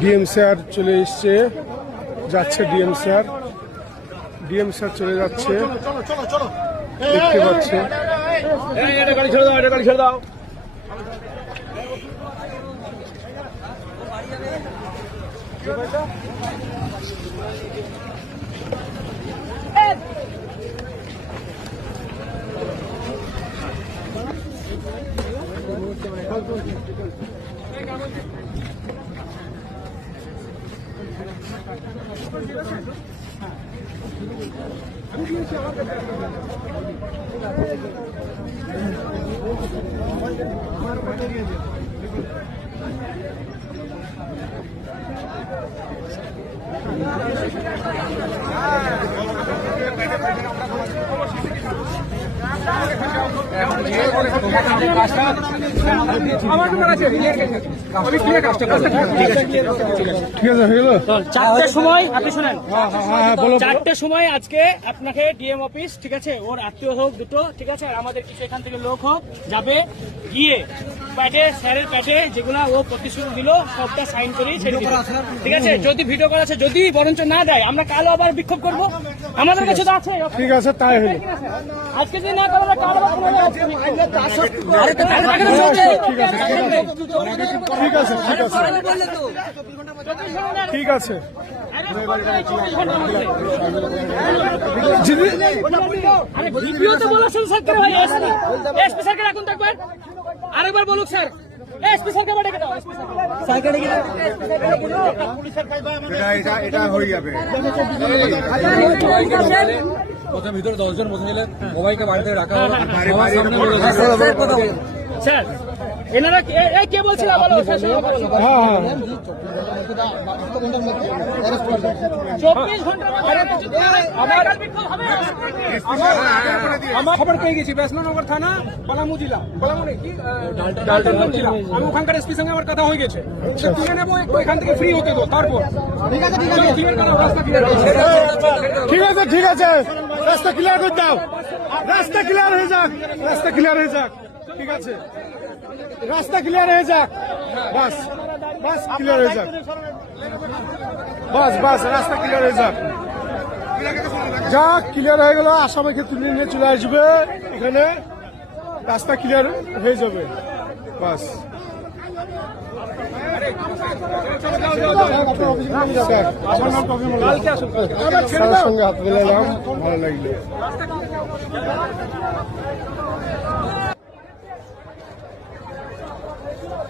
DM sir চলে এসছে, যাচ্ছে ডিএম স্যার। ডিএম স্যার চলে যাচ্ছে, দেখতে পাচ্ছে। গাড়ি ছেড়ে দাও, গাড়ি ছেড়ে দাও। চারটের সময় আপনি শুনেন, 4টের সময় আজকে আপনাকে ডিএম অফিস, ঠিক আছে, ওর আত্মীয় হোক দুটো, ঠিক আছে, আর আমাদের কিছু এখান থেকে লোক হোক যাবে, গিয়ে প্যাডে স্যারের প্যাডে যেগুলো ও প্রতিশ্রুতি দিল সবটা সাইন করেই ছেড়ে দিল, ঠিক আছে। যদি ভিডিও করা আছে, যদি বরঞ্চ না দেয়, আমরা কালও আবার বিক্ষোভ করবো, আমাদের কাছে তো আছে। ঠিক আছে, তাই হলো। আজকে যদি না করা কাল আবার ঠিক আছে, ঠিক আছে, ঠিক আছে। ভিডিওতে বলা শুরু স্যার করে ভাই, এসপি স্যারকে রাখুন থাকবেন, আরেকবার বলুক স্যার, এসপি স্যারকে ডেকে দাও, স্যারকে ডেকে দাও। এটা হয়ে যাবে। প্রথমে ভিতরে 10 জন বসে নিলেন, সবাইকে বাড়িতে রাখা হলো। স্যার এনারা কে বলছিল? বলো। 24 ঘন্টার আমার খবর পেয়ে গেছি, বেসনগর থানা, পালামু জেলা, পালামু কি ডালটনগঞ্জ জেলা। আমি ওখানকার এসপি সঙ্গে আমার কথা হয়ে গেছে, তুলে নেবো, একটু এখান থেকে ফ্রি হতে দো, তারপর ঠিক আছে, ঠিক আছে, ঠিক আছে, ঠিক আছে, রাস্তা ক্লিয়ার করে দাও, রাস্তা ক্লিয়ার হয়ে যাক, রাস্তা ক্লিয়ার হয়ে যাক, ঠিক আছে, রাস্তা ক্লিয়ার হয়ে যাক, বাস বাস ক্লিয়ার হয়ে যাক, বাস বাস রাস্তা ক্লিয়ার হয়ে যাক। যাক, ক্লিয়ার হয়ে গেল, আসামিকে তুলে নিয়ে চলে আসবে এখানে, রাস্তা ক্লিয়ার হয়ে যাবে, বাস। স্যারের সঙ্গে হাত মেলালাম, ভালো লাগলো।